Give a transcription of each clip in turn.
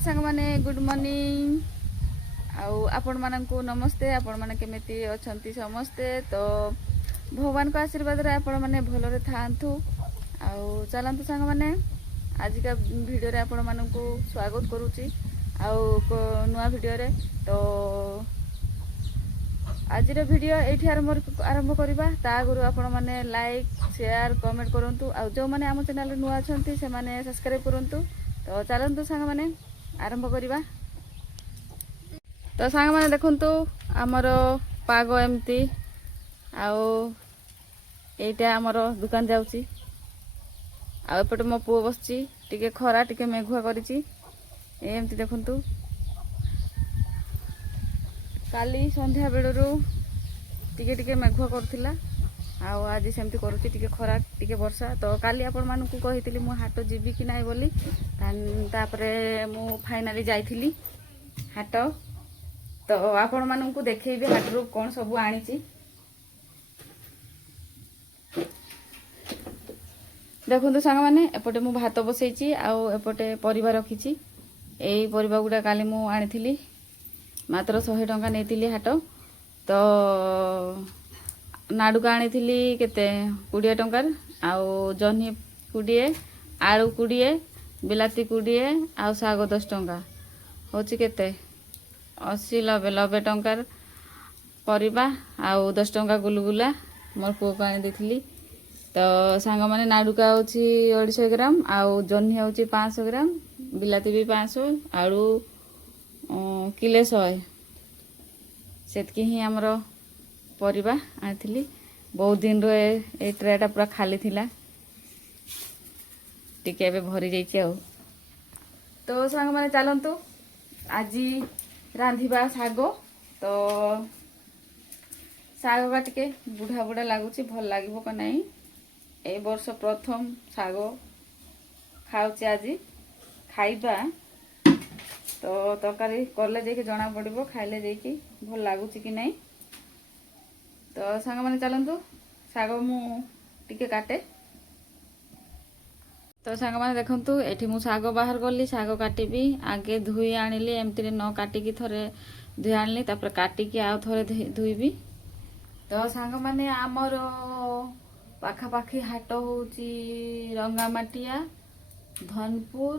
जगन्नाथ सांग माने good morning आपण मानकु नमस्ते। आपण माने केमिति अछंती समस्ते तो भगवान को आशीर्वाद रे आपण माने भलरे थांतु। चलतु सांग माने आज का वीडियो रे आपण मानकु स्वागत करूची नुआ वीडियो रे। तो आज वीडियो एठी आरंभ करबा ता गुरु आपण माने लाइक शेयर कमेंट करंतु जो माने हम चैनल नुआ अछंती से माने सब्सक्राइब करंतु। तो चलतु सांग माने आरंभ करबा। तो सांग माने देखंतु हमर पाग एमती एटा हमर दुकान जाउची एपटे मो पुओ बसची टिके खरा टिके मेघुआ करिची एमती देखंतु। काली संध्या बेलरू टिके टिके मेघुआ करथिला आज सेमती करूची टिके खरा टिके वर्षा। तो काली आपण मानकु कहितली मु हाट जीबी कि नाही बोली तापरे मु फाइनली जाइथिली हाट। तो आपण मानकु देखैबे हाट रू कोन सब आनीची। देखंतु सांग माने एपटे मु भात बसैची एपटे परिवार रखीची। एई परिवार गुडा काली मु आनीथिली मात्र 100 टंका नेतिली हाट। तो नाडुका आनीथिली केते 20 टंकार जह्नी 20 आलू 20 बिलाती 20 साग 10 टंका होची केते 80 90 टंकार परिबा 10 टंका गुलगुला मोर पुओ को आनी देथिली। तो सांग माने नाडुका होची 250 ग्राम जह्नी होची 500 ग्राम बिलाती भी 500 आलू किले 100 सेतकी ही हमरो परिबा आनिथिली। बहुत दिन रो ए ट्रेटा पूरा खाली थिला टिके एबे भरी जाइछि तो सांग माने चलंतु आज रांधिबा साग। तो साग का टिके बुढ़ा बुढ़ा लागुची भल लागिबो का नाही। ए वर्ष प्रथम साग खाउची आज खाइबा तो तरकारी करले जाके जना पड़िबो खाइले जाके भल लागुची कि नाही। तो सांग माने चलंतु साग मु टिके काटे। तो सांग माने देखंतु एठी मु साग बाहर करली साग काटिबी आगे धुई आनिली एमती न काटी की थरे धुई आनिली तापर काटी की आ थरे धुईबी। तो सांग माने हमर पाखा पाखी हाट होची रंगामाटिया धनपुर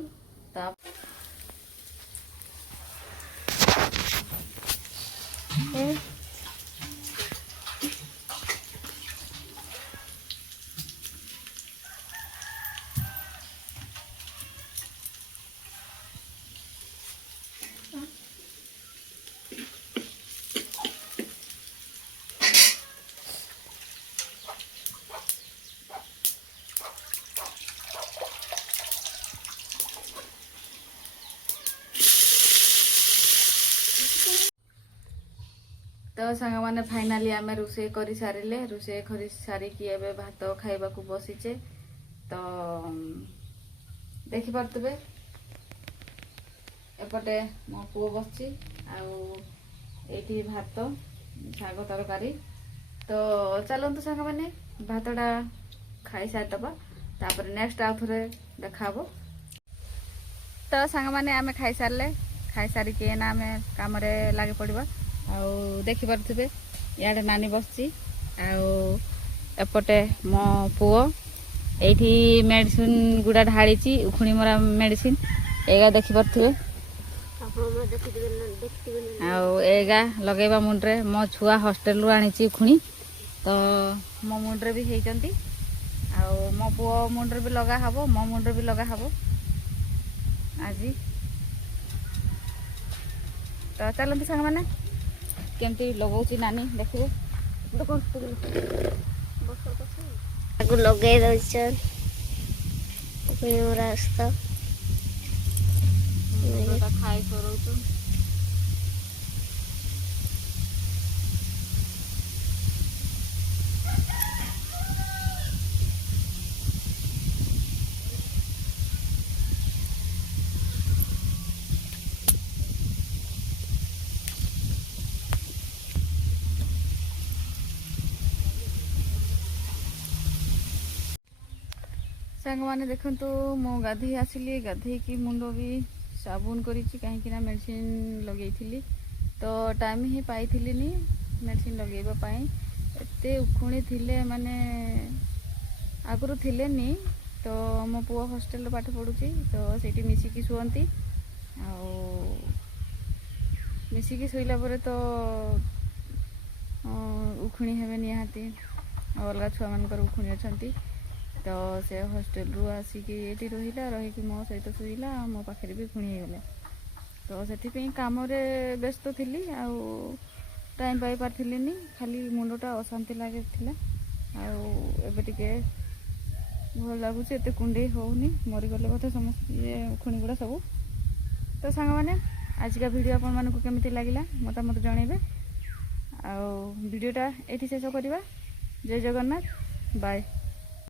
ता तो सांग माने फाइनली आमे रुसे करी सारिले रुसे करी सारी कि एबे भात खाइबा को बसीचे। तो देखि परतबे एपटे मो पुओ बसची एठी भात साग तरकारी। तो चलंतु सांग माने भातडा खाई सारदबा तापर नेक्स्ट आउ थरे देखाबो। तो सांग माने आमे खाई सारले खाई सारी के ना आमे काम रे लागे पड़िबा देखि परथिबे याडे नानी बसची एपटे मो पुओ एठी मेडिसिन गुडा ढाळीची उखुणी मोरा मेडिसिन एगा देखि परथिबे एगा लगेबा मुंडरे मो छुआ हॉस्टल रु आनीची उखुणी। तो मो मुंडरे भी हेइचंती मो पुओ मुंडरे भी लगा हबो मो मुंडरे भी लगा हबो आजी। तो चलंतु सांग माने केमती लगौची नानी देखिबे आगु लगे दउछन रास्ता खाई करौछु। सांग माने देखंतु मो गाधे आसिली गाधे की मुंडो भी ସାବୁନ କରିଛି କାହିଁକିନା ମେଡ଼ିସିନ ଲଗେଇଥିଲି ତ ଟାଇମ୍ ହିଁ ପାଇଥିଲିନି ମେଡ଼ିସିନ ଲଗେଇବା ପାଇଁ। ଏତେ ଉଖୁଣି ଥିଲେ ମାନେ ଆଗରୁ ଥିଲେନି। ତ ମୋ ପୁଅ ହଷ୍ଟେଲରେ ପାଠ ପଢ଼ୁଛି ତ ସେଇଠି ମିଶିକି ଶୁଅନ୍ତି। ଆଉ ମିଶିକି ଶୋଇଲା ପରେ ତ ଉଖୁଣି ହେବେ ନିହାତି। ଆଉ ଅଲଗା ଛୁଆମାନଙ୍କର ଉଖୁଣି ଅଛନ୍ତି। ତ ସେ ହଷ୍ଟେଲରୁ ଆସିକି ଏଇଠି ରହିକି ମୋ ସହିତ ଶୋଇଲା ଆଉ ମୋ ପାଖରେ ବି ଉଖୁଣି ହେଇଗଲା। ତ ସେଥିପାଇଁ କାମରେ ବ୍ୟସ୍ତ ଥିଲି ଆଉ ଟାଇମ୍ ପାଇପାରିଥିଲିନି। ଖାଲି ମୁଣ୍ଡଟା ଅଶାନ୍ତି ଲାଗିଥିଲା। ଆଉ ଏବେ ଟିକେ ଭଲ ଲାଗୁଛି, ଏତେ କୁଣ୍ଡେଇ ହେଉନି। ମରିଗଲେ ବୋଧେ ସମସ୍ତେ ଉଖୁଣି ଗୁଡ଼ା ସବୁ। ତ ସାଙ୍ଗମାନେ ଆଜିକା ଭିଡ଼ିଓ ଆପଣମାନଙ୍କୁ କେମିତି ଲାଗିଲା ମତାମତ ଜଣାଇବେ। ଆଉ ଭିଡ଼ିଓଟା ଏଇଠି ଶେଷ କରିବା। ଜୟ ଜଗନ୍ନାଥ, ବାଏ।